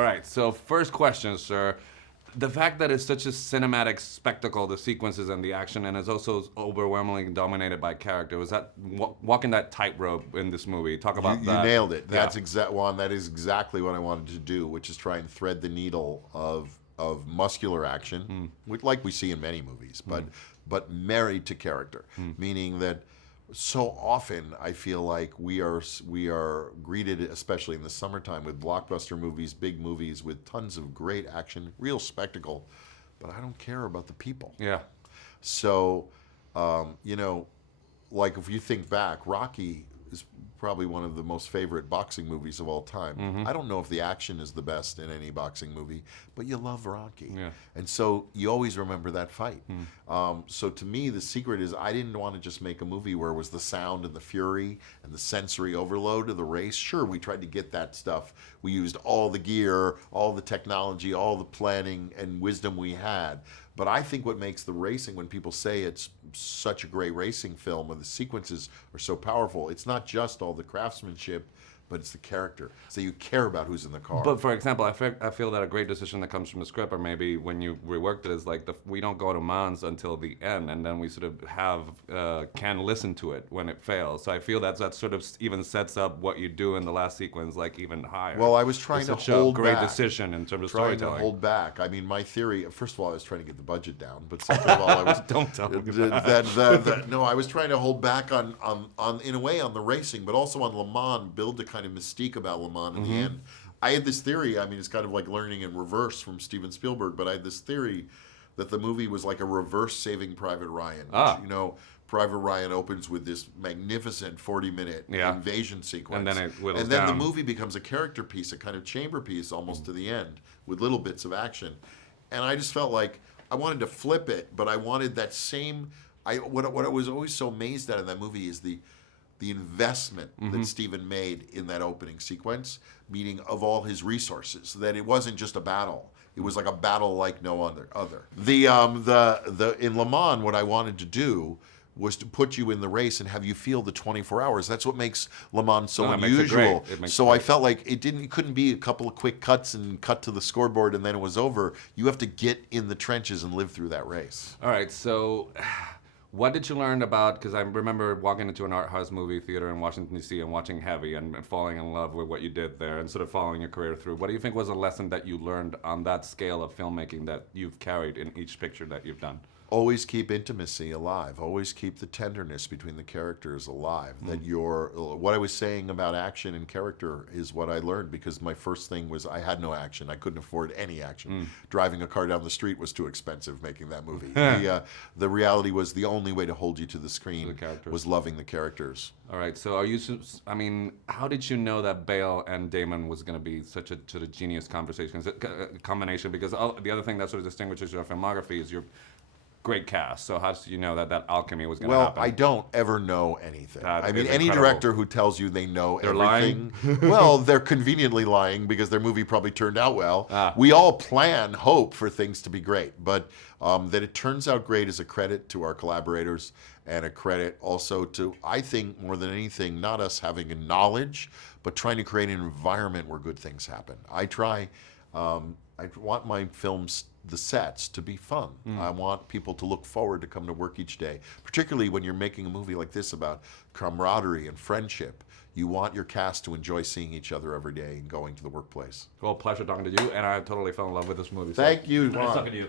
All right, so first question, sir. The fact that it's such a cinematic spectacle, the sequences and the action, and is also overwhelmingly dominated by character, was that walking that tightrope in this movie? Talk about You that. nailed it. Yeah. That's Juan. That is exactly what I wanted to do, which is try and thread the needle of muscular action, like we see in many movies, but married to character, meaning that so often I feel like we are greeted, especially in the summertime, with blockbuster movies, big movies with tons of great action, real spectacle, but I don't care about the people. Yeah. So, you know, like if you think back, Rocky is probably one of the most favorite boxing movies of all time. I don't know if the action is the best in any boxing movie, but you love Rocky. Yeah. And so you always remember that fight. So to me, the secret is I didn't want to just make a movie where it was the sound and the fury and the sensory overload of the race. Sure, we tried to get that stuff. We used all the gear, all the technology, all the planning and wisdom we had. But I think what makes the racing, when people say it's such a great racing film or the sequences are so powerful, it's not just all the craftsmanship, but it's the character. So you care about who's in the car. But for example, I feel that a great decision that comes from the script, or maybe when you reworked it, is like we don't go to Mons until the end, and then we sort of have can listen to it when it fails. So I feel that sort of even sets up what you do in the last sequence, like even higher. Well, I was trying to It's hold such a great back. decision in terms of Trying storytelling. to hold back. I mean, my theory. First of all, I was trying to get the budget down, but second of all, I was Don't tell me no, I was trying to hold back on in a way on the racing, but also on Le Mans, build a kind of mystique about Le Mans in the end. I had this theory. I mean, it's kind of like learning in reverse from Steven Spielberg, but I had this theory that the movie was like a reverse Saving Private Ryan. Which, you know, Private Ryan opens with this magnificent 40-minute invasion sequence. And then it whittles And then the down. movie becomes a character piece, a kind of chamber piece almost to the end with little bits of action. And I just felt like I wanted to flip it, but I wanted that same... What I was always so amazed at in that movie is the investment that Steven made in that opening sequence, meaning of all his resources, that it wasn't just a battle. It was like a battle like no other. In Le Mans, what I wanted to do was to put you in the race and have you feel the 24 hours. That's what makes Le Mans so unusual. So I felt like it couldn't be a couple of quick cuts and cut to the scoreboard and then it was over. You have to get in the trenches and live through that race. All right, so what did you learn about, because I remember walking into an art house movie theater in Washington, D.C. and watching Heavy and falling in love with what you did there and sort of following your career through. What do you think was a lesson that you learned on that scale of filmmaking that you've carried in each picture that you've done? Always keep intimacy alive. Always keep the tenderness between the characters alive. That what I was saying about action and character is what I learned, because my first thing was I had no action. I couldn't afford any action. Driving a car down the street was too expensive making that movie. The reality was the only way to hold you to the screen was loving the characters. All right, so how did you know that Bale and Damon was going to be such a sort of genius combination? Because the other thing that sort of distinguishes your filmography is your great cast. So how did you know that alchemy was going to happen? Well, I don't ever know anything. That I mean, is any incredible. director who tells you they know everything, lying? well, they're conveniently lying because their movie probably turned out well. We all hope for things to be great, but that it turns out great is a credit to our collaborators and a credit also to, I think, more than anything, not us having a knowledge, but trying to create an environment where good things happen. I want my films, the sets, to be fun. I want people to look forward to come to work each day, particularly when you're making a movie like this about camaraderie and friendship. You want your cast to enjoy seeing each other every day and going to the workplace. Well, pleasure talking to you, and I totally fell in love with this movie. Thank you, Nice Juan. talking to you.